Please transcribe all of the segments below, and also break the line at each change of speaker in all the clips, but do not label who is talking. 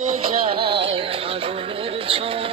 যায় আগুনের ছোঁয়া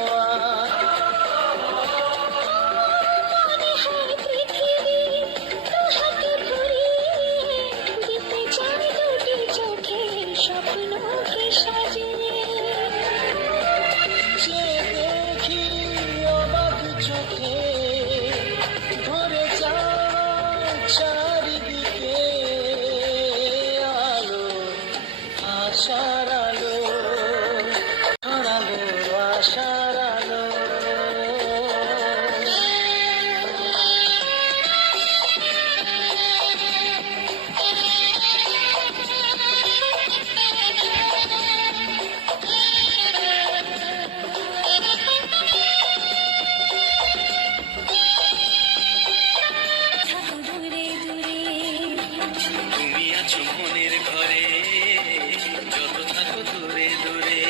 তুমি আছো মনের ঘরে যত থাকো দূরে দূরে।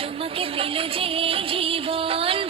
তোমাকে যে জীবন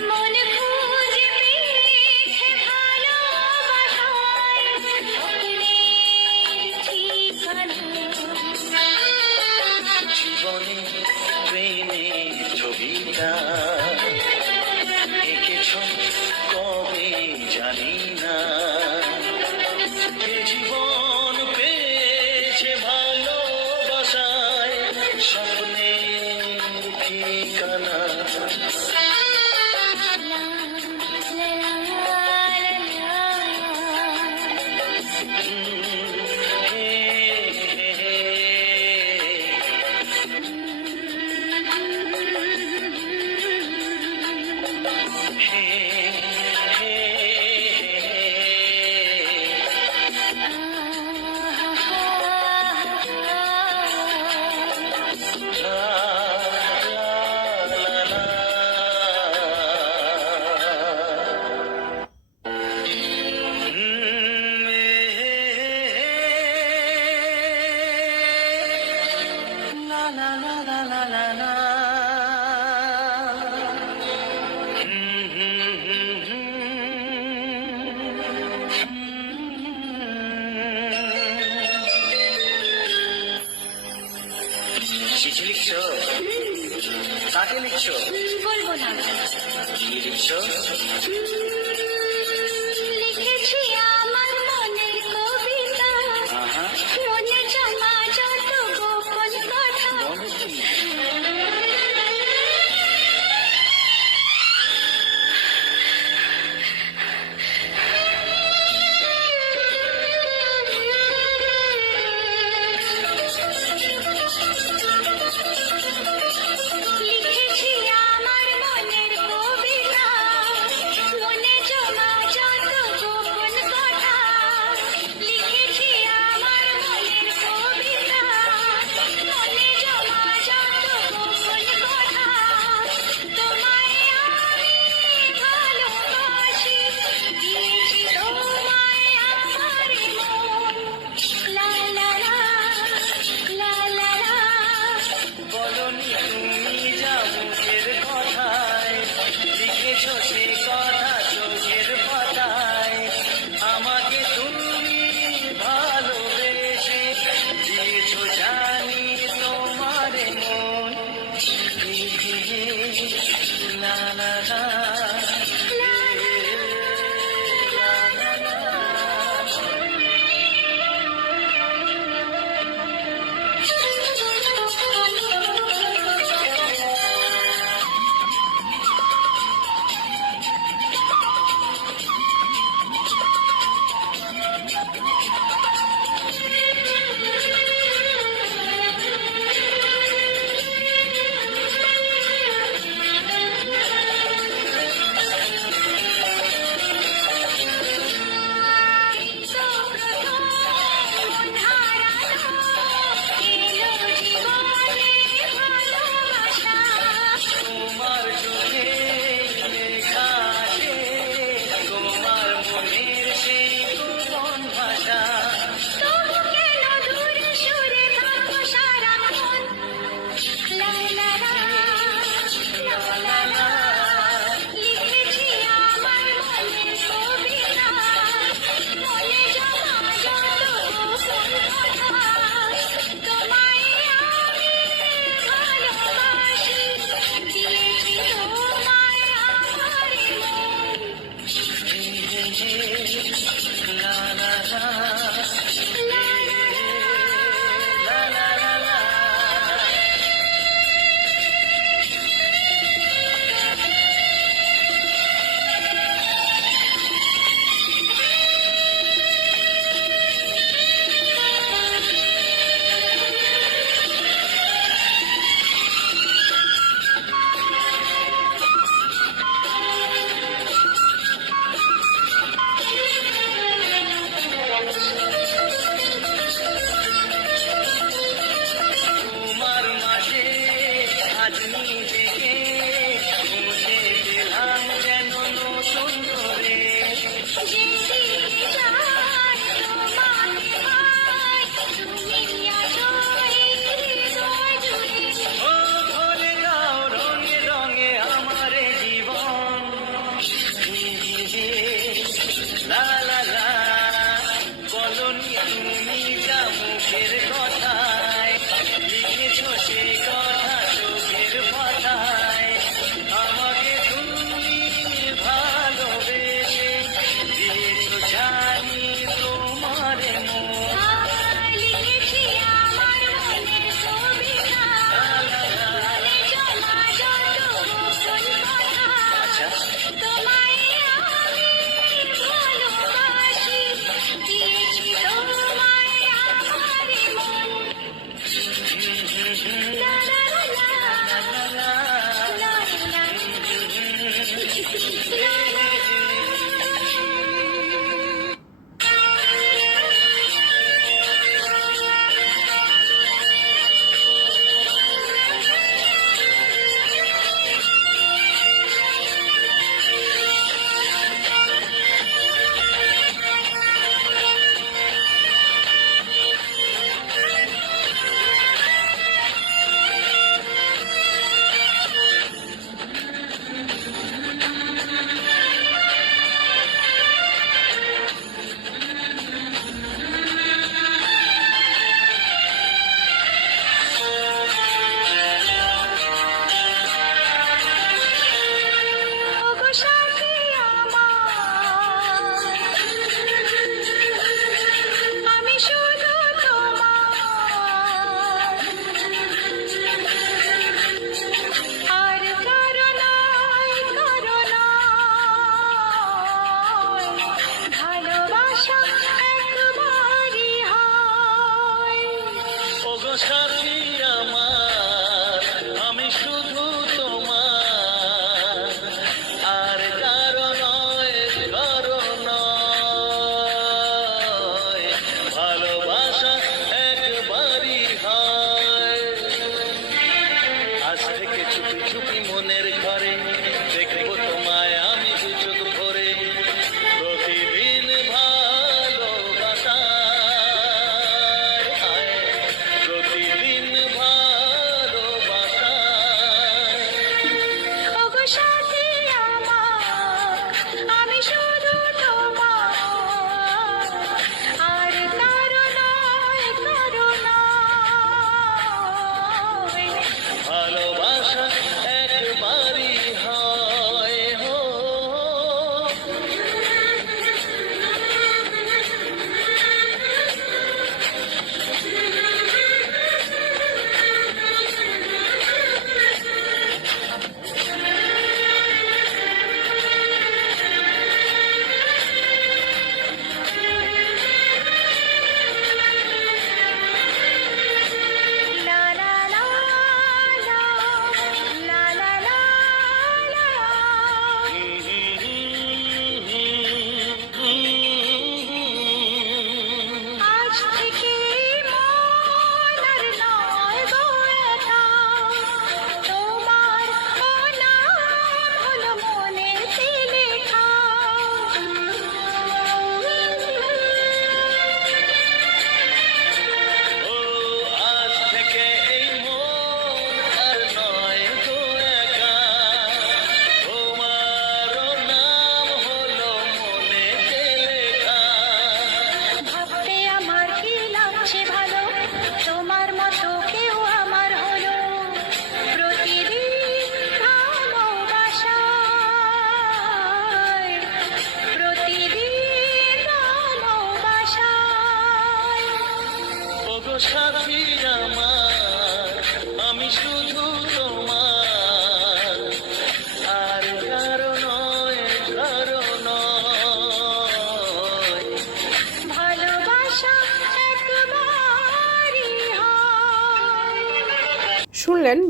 Morning.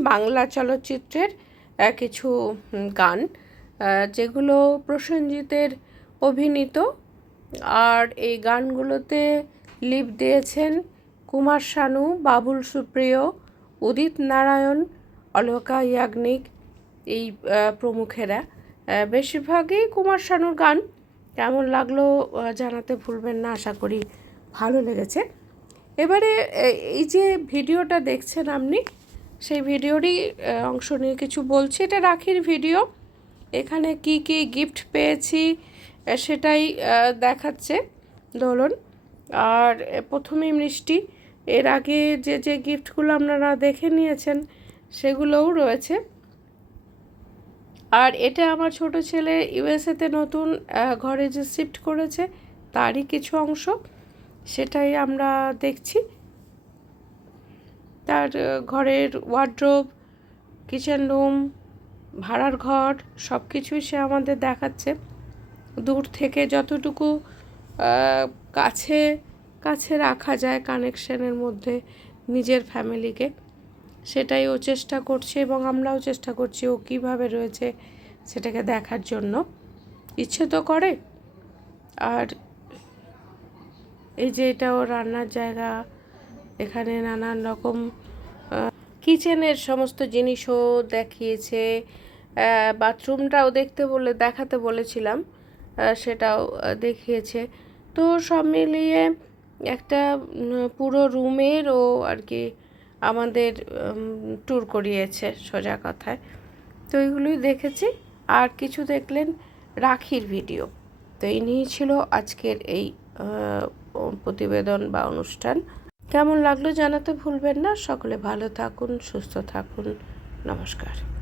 বাংলা
চলচ্চিত্রের কিছু গান যেগুলো প্রসেনজিতের অভিনীত। আর এই গানগুলোতে লিপ দিয়েছেন কুমার শানু, বাবুল সুপ্রিয়, উদিত নারায়ণ, অলকা ইয়াগ্নিক, এই প্রমুখেরা। বেশিরভাগই কুমার শানুর গান। কেমন লাগল জানাতে ভুলবেন না, আশা করি ভালো লেগেছে। এবারে এই যে ভিডিওটা দেখছেন আপনি সেই ভিডিওরই অংশ নিয়ে কিছু বলছি। এটা রাখির ভিডিও। এখানে কি কি গিফট পেয়েছি সেটাই দেখাচ্ছে দোলন। আর প্রথমেই মিষ্টি। এর আগে যে যে গিফটগুলো আপনারা দেখে নিয়েছেন, সেগুলোও রয়েছে। আর এটা আমার ছোট ছেলে ইউএসএতে নতুন ঘরে যে শিফট করেছে, তারই কিছু অংশ। সেটাই আমরা দেখছি। তার ঘরের ওয়ার্ড্রোব কিচেন রুম ভাড়ার ঘর সব কিছুই সে আমাদের দেখাচ্ছে। দূর থেকে যতটুকু কাছে কাছে রাখা যায় কানেকশনের মধ্যে নিজের ফ্যামিলিকে সেটাই ও চেষ্টা করছে এবং আমরাও চেষ্টা করছি ও কীভাবে রয়েছে সেটাকে দেখার জন্য। ইচ্ছে তো করে। আর এই যে এটা ও রান্নার জায়গা এখানে নানান রকম কিচেনের সমস্ত জিনিসও দেখিয়েছে। বাথরুমটাও দেখতে বলে, দেখাতে বলেছিলাম সেটাও দেখিয়েছে। তো সব মিলিয়ে একটা পুরো রুমের ও আর কি আমাদের ট্যুর করিয়েছে সোজা কথায়। তো এইগুলোই দেখেছি। আর কিছু দেখলেন রাখির ভিডিও তো এই নিয়েই ছিল আজকের এই প্রতিবেদন বা অনুষ্ঠান। কেমন লাগল জানাতে ভুলবেন না। সকলে ভালো থাকুন সুস্থ থাকুন। নমস্কার।